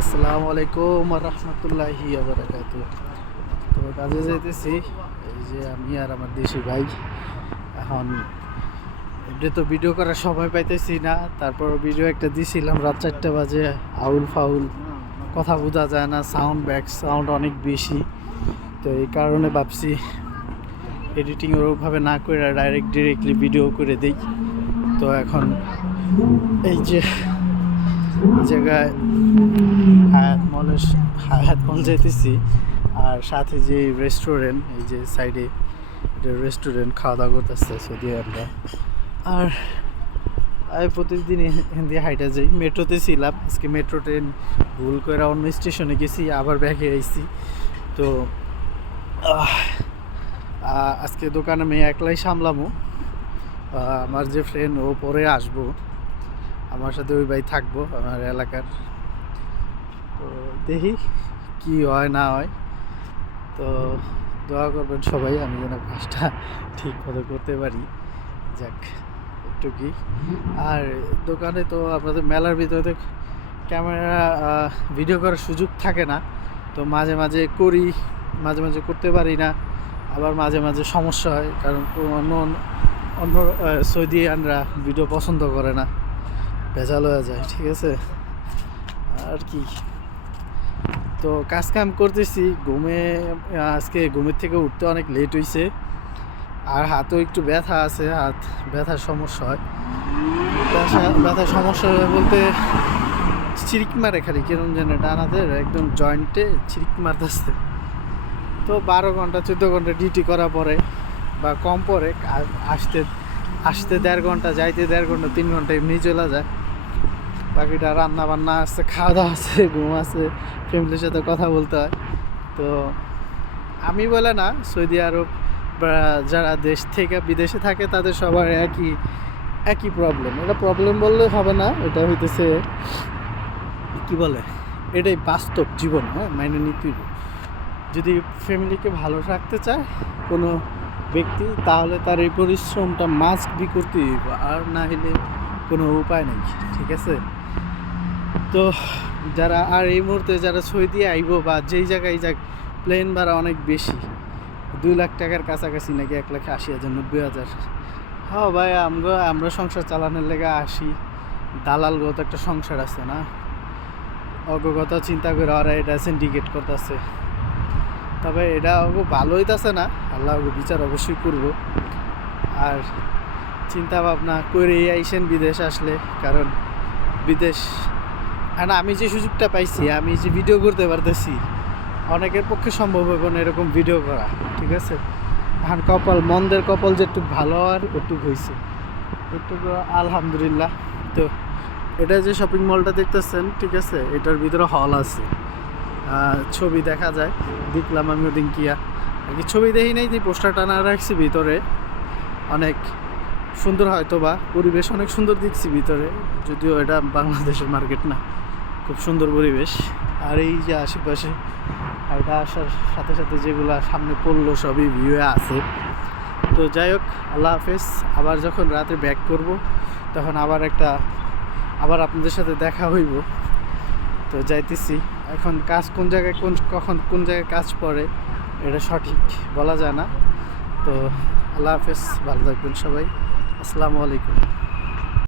আসসালামু আলাইকুম রহমতুল্লাহি বারাকাতু। তো কাজে যাইতেছি, এই যে আমি আর আমার দেশি ভাই। এখন এমনি তো ভিডিও করার সময় পাইতেছি না, তারপর ভিডিও একটা দিছিলাম রাত 4টা বাজে। আউল ফাউল কথা বোঝা যায় না, সাউন্ড ব্যাক সাউন্ড অনেক বেশি। তো এই কারণে ভাবছি এডিটিং ওরকমভাবে না করে ডিরেক্টলি ভিডিও করে দিই। তো এখন এই যে জায়গায় হায়াত মল যেতেছি, আর সাথে যে রেস্টুরেন্ট, এই যে সাইডে এটা রেস্টুরেন্ট, খাওয়া দাওয়া করতেছে সৌদি আমরা। আর আমি প্রতিদিন হিন্দি হাইটা যাই। মেট্রোতে ছিলাম, আজকে মেট্রো ট্রেন ভুল করে অন্য স্টেশনে গেছি, আবার ব্যাকে আইছি। তো আজকে দোকানে আমি একলাই সামলামো। আমার যে ফ্রেন্ড ও পরে আসবো, আমার সাথে ওই ভাই থাকবো আমার এলাকার। তো দেখি কি হয় না হয়। তো দোয়া করবেন সবাই, আমি যেন কাজটা ঠিক মতো করতে পারি। যাক, একটু কি। আর দোকানে তো আপনাদের মেলার ভিতরে তো ক্যামেরা ভিডিও করার সুযোগ থাকে না। তো মাঝে মাঝে করি, মাঝে মাঝে করতে পারি না, আবার মাঝে মাঝে সমস্যা হয়, কারণ অন্য অন্য সৌদিয়ানরা ভিডিও পছন্দ করে না, ভেজাল হয়ে যায়। ঠিক আছে, আর কি। তো কাজ কাম করতেছি, আজকে ঘুমের থেকে উঠতে অনেক লেট হয়েছে। আর হাতও একটু ব্যথা আছে, হাত ব্যথার সমস্যা হয়। ব্যথার সমস্যা হয় বলতে ছিরিক মারে খালি, কেমন যেন ডান হাতের একদম জয়েন্টে ছিরিক মারতেছে। তো 12 ঘন্টা 14 ঘন্টা ডিউটি করা পরে বা কম পরে আসতে আসতে 1.5 ঘন্টা, যাইতে 1.5 ঘন্টা 3 ঘন্টা এমনি চলে যায়। বাকিটা রান্না বান্না আছে, খাওয়া দাওয়া আছে, ঘুম আছে, ফ্যামিলির সাথে কথা বলতে হয়। তো আমি বলে না, সৌদি আরব বা যারা দেশ থেকে বিদেশে থাকে তাদের সবার একই প্রবলেম। এটা প্রবলেম বললে হবে না, এটা হইতেছে কি বলে, এটাই বাস্তব জীবন। হ্যাঁ, মাইনে নিতে যদি ফ্যামিলিকে ভালো রাখতে চায় কোনো ব্যক্তি, তাহলে তার এই পরিশ্রমটা মাস্ট বি করতে হইব, আর না হলে কোনো উপায় নেই। ঠিক আছে। তো যারা আর এই মুহূর্তে যারা সৌদি আইব বা যেই জায়গায় যাক, প্লেন ভাড়া অনেক বেশি, 2 লাখ টাকার কাছাকাছি নাকি, 1,80,000 90,000। হ্যাঁ ভাই, আমরা সংসার চালানোর লেগে আসি, দালালগত একটা সংসার আছে না, অগগত চিন্তা করে ওরা এটা সিন্ডিকেট করতেছে। তবে এটা ভালো হইতেছে না, আল্লাহ বিচার অবশ্যই করব। আর চিন্তা ভাবনা করে আইসেন বিদেশ আসলে, কারণ বিদেশ আমি যে সুযোগটা পাইছি, আমি যে ভিডিও করতে পারতেছি, অনেকের পক্ষে সম্ভব হবে না এরকম ভিডিও করা। ঠিক আছে, এখন কপাল, মন্দের কপাল যেটুকু ভালো আর ওটুক হয়েছে, ওটুকু আলহামদুলিল্লাহ। তো এটা যে শপিং মলটা দেখতেছেন, ঠিক আছে, এটার ভিতরে হল আছে, ছবি দেখা যায়। দেখলাম আমি ওদিন কিয়া আর কি, ছবি দেখি নাই, যে পোস্টার টানা রাখছি ভিতরে, অনেক সুন্দর, হয়তো বা পরিবেশ অনেক সুন্দর দেখছি ভিতরে, যদিও এটা বাংলাদেশের মার্কেট না। খুব সুন্দর পরিবেশ। আর এই যে আশেপাশে এটা আসার সাথে সাথে যেগুলো সামনে পড়লো সবই ভিউয়ে আছে। তো যাই হোক, আল্লাহ হাফেজ। আবার যখন রাতে ব্যাক করব, তখন আবার আপনাদের সাথে দেখা হইব। তো যাইতেছি। এখন কাজ কোন জায়গায় কখন কোন জায়গায় কাজ পড়ে এটা সঠিক বলা যায় না। তো আল্লাহ হাফেজ, ভালো থাকবেন সবাই। আসসালামু আলাইকুম।